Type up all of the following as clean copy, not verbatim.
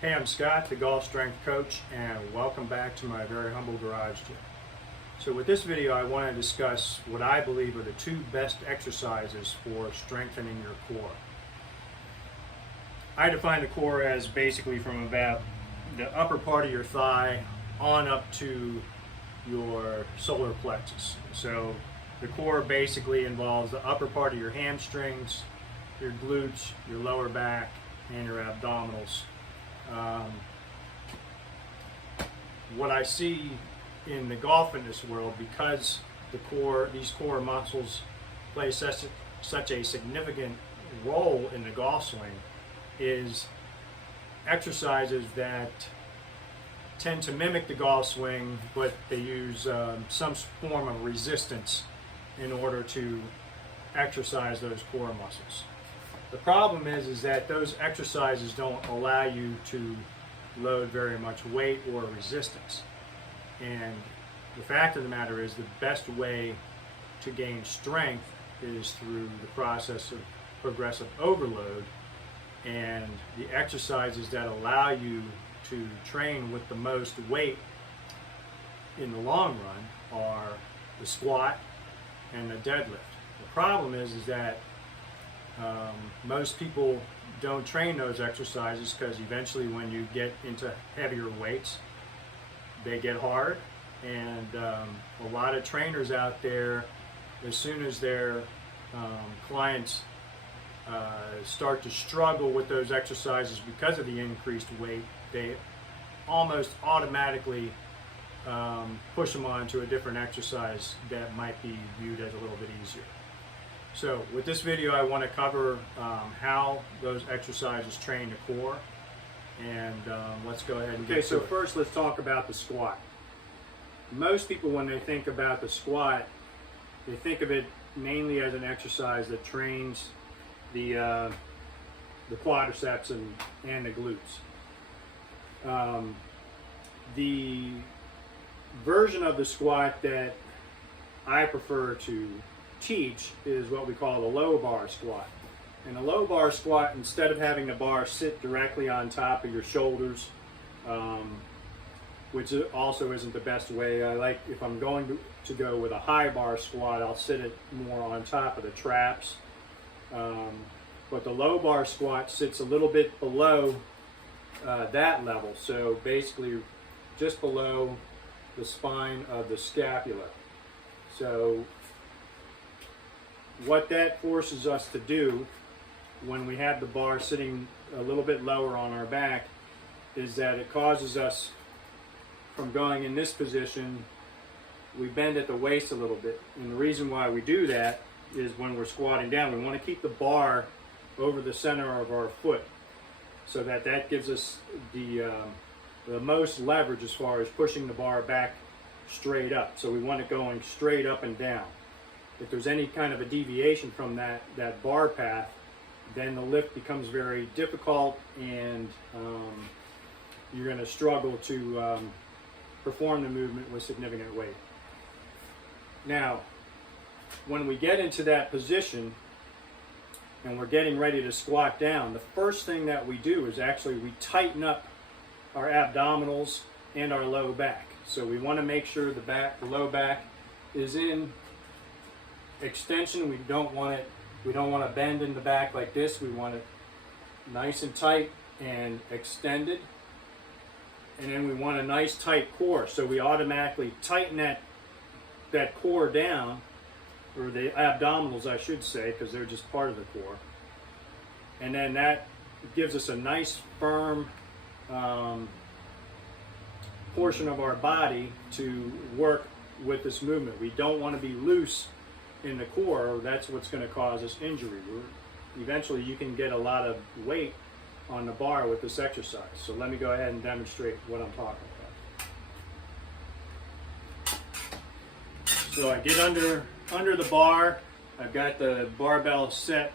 Hey, I'm Scott, the golf strength coach, and welcome back to my very humble garage gym. So with this video, I want to discuss what I believe are the two best exercises for strengthening your core. I define the core as basically from about the upper part of your thigh on up to your solar plexus. So the core basically involves the upper part of your hamstrings, your glutes, your lower back, and your abdominals. What I see in the golf fitness world, because these core muscles play such a significant role in the golf swing, is exercises that tend to mimic the golf swing, but they use some form of resistance in order to exercise those core muscles. The problem is that those exercises don't allow you to load very much weight or resistance. And the fact of the matter is the best way to gain strength is through the process of progressive overload, and the exercises that allow you to train with the most weight in the long run are the squat and the deadlift. The problem is that most people don't train those exercises because eventually when you get into heavier weights, they get hard. And a lot of trainers out there, as soon as their clients start to struggle with those exercises because of the increased weight, they almost automatically push them on to a different exercise that might be viewed as a little bit easier. So with this video, I want to cover how those exercises train the core, and let's go ahead and get to it. Okay, so first let's talk about the squat. Most people, when they think about the squat, they think of it mainly as an exercise that trains the quadriceps and the glutes. The version of the squat that I prefer to teach is what we call the low bar squat. And a low bar squat, instead of having the bar sit directly on top of your shoulders, which also isn't the best way. I like, if I'm going to go with a high bar squat, I'll sit it more on top of the traps. But the low bar squat sits a little bit below that level, so basically just below the spine of the scapula. So what that forces us to do when we have the bar sitting a little bit lower on our back is that it causes us, from going in this position, we bend at the waist a little bit. And the reason why we do that is when we're squatting down, we want to keep the bar over the center of our foot, so that gives us the most leverage as far as pushing the bar back straight up. So we want it going straight up and down. If there's any kind of a deviation from that bar path, then the lift becomes very difficult, and you're going to struggle to perform the movement with significant weight. Now, when we get into that position and we're getting ready to squat down, the first thing that we do is actually we tighten up our abdominals and our low back. So we want to make sure the low back is in extension. We don't want to bend in the back like this. We want it nice and tight and extended. And then we want a nice tight core. So we automatically tighten that core down, or the abdominals I should say, because they're just part of the core. And then that gives us a nice firm portion of our body to work with this movement. We don't want to be loose in the core, or that's what's going to cause us injury. Eventually you can get a lot of weight on the bar with this exercise. So let me go ahead and demonstrate what I'm talking about. So I get under the bar. I've got the barbell set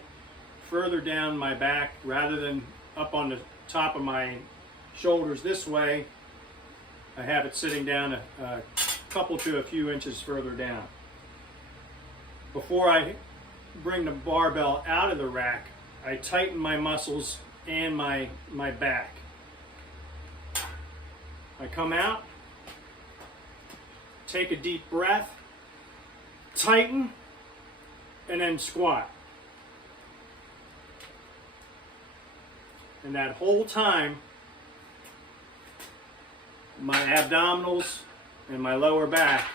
further down my back rather than up on the top of my shoulders this way. I have it sitting down a couple to a few inches further down. Before I bring the barbell out of the rack, I tighten my muscles and my back. I come out, take a deep breath, tighten, and then squat. And that whole time, my abdominals and my lower back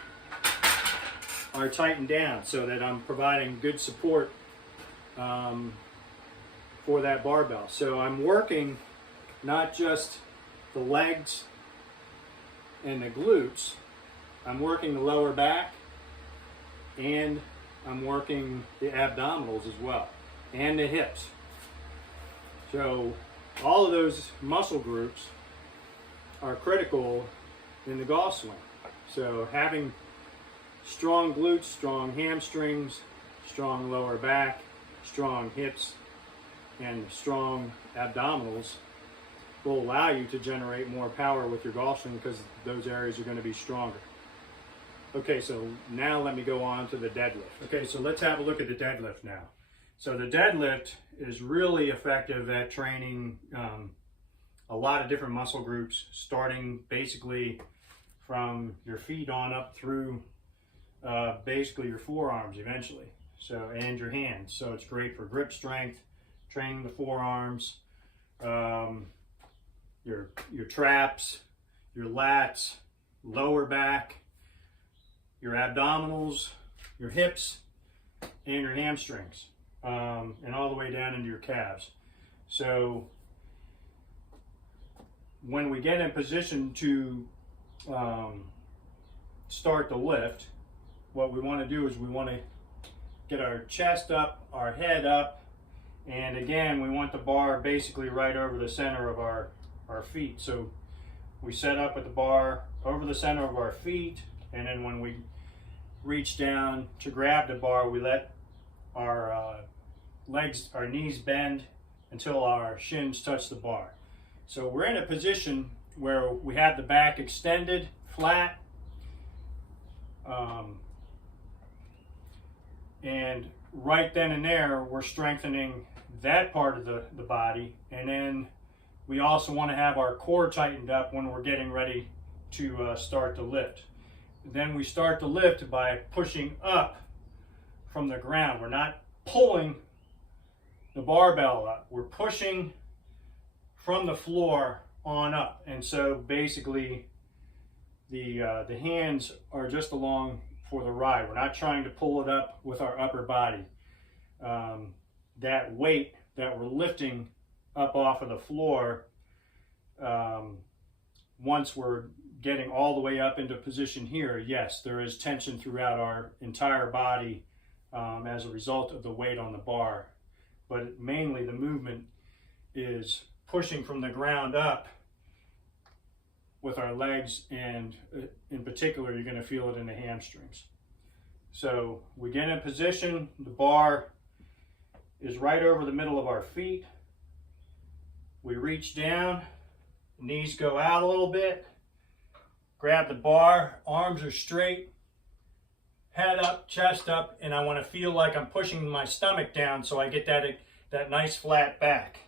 are tightened down so that I'm providing good support for that barbell. So I'm working not just the legs and the glutes, I'm working the lower back, and I'm working the abdominals as well, and the hips. So all of those muscle groups are critical in the golf swing. So having strong glutes, strong hamstrings, strong lower back, strong hips, and strong abdominals will allow you to generate more power with your golf swing because those areas are going to be stronger. Okay, so now let me go on to the deadlift. Okay, so let's have a look at the deadlift now. So the deadlift is really effective at training a lot of different muscle groups, starting basically from your feet on up through basically your forearms eventually, so, and your hands. So it's great for grip strength, training the forearms, your traps, your lats, lower back, your abdominals, your hips, and your hamstrings, and all the way down into your calves. So when we get in position to start the lift, what we want to do is we want to get our chest up, our head up, and again we want the bar basically right over the center of our feet. So we set up with the bar over the center of our feet, and then when we reach down to grab the bar, we let our legs, our knees bend until our shins touch the bar. So we're in a position where we have the back extended, flat, and right then and there we're strengthening that part of the body, and then we also want to have our core tightened up when we're getting ready to start the lift. Then we start the lift by pushing up from the ground. We're not pulling the barbell up, we're pushing from the floor on up. And so basically the hands are just along for the ride. We're not trying to pull it up with our upper body. That weight that we're lifting up off of the floor, once we're getting all the way up into position here, yes, there is tension throughout our entire body as a result of the weight on the bar. But mainly the movement is pushing from the ground up with our legs, and in particular you're going to feel it in the hamstrings. So we get in position, the bar is right over the middle of our feet. We reach down, knees go out a little bit, grab the bar, arms are straight, head up, chest up, and I want to feel like I'm pushing my stomach down so I get that nice flat back.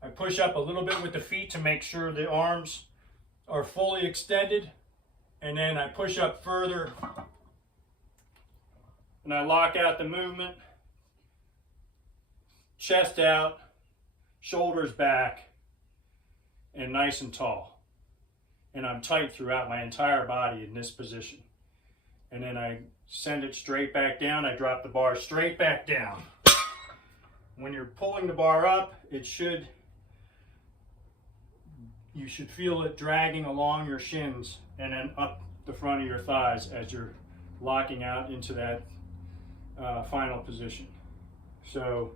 I push up a little bit with the feet to make sure the arms are fully extended, and then I push up further and I lock out the movement, chest out, shoulders back, and nice and tall. And I'm tight throughout my entire body in this position. And then I send it straight back down. I drop the bar straight back down. When you're pulling the bar up, you should feel it dragging along your shins and then up the front of your thighs as you're locking out into that final position. So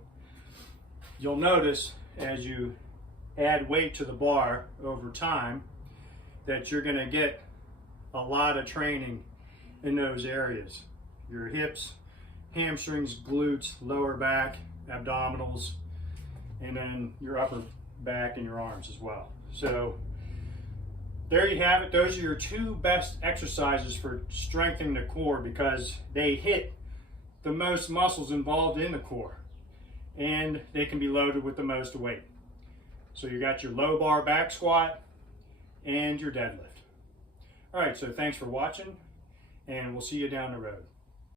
you'll notice as you add weight to the bar over time that you're going to get a lot of training in those areas. Your hips, hamstrings, glutes, lower back, abdominals, and then your upper back and your arms as well. So there you have it. Those are your two best exercises for strengthening the core because they hit the most muscles involved in the core and they can be loaded with the most weight. So you got your low bar back squat, and your deadlift. All right, so thanks for watching, and we'll see you down the road.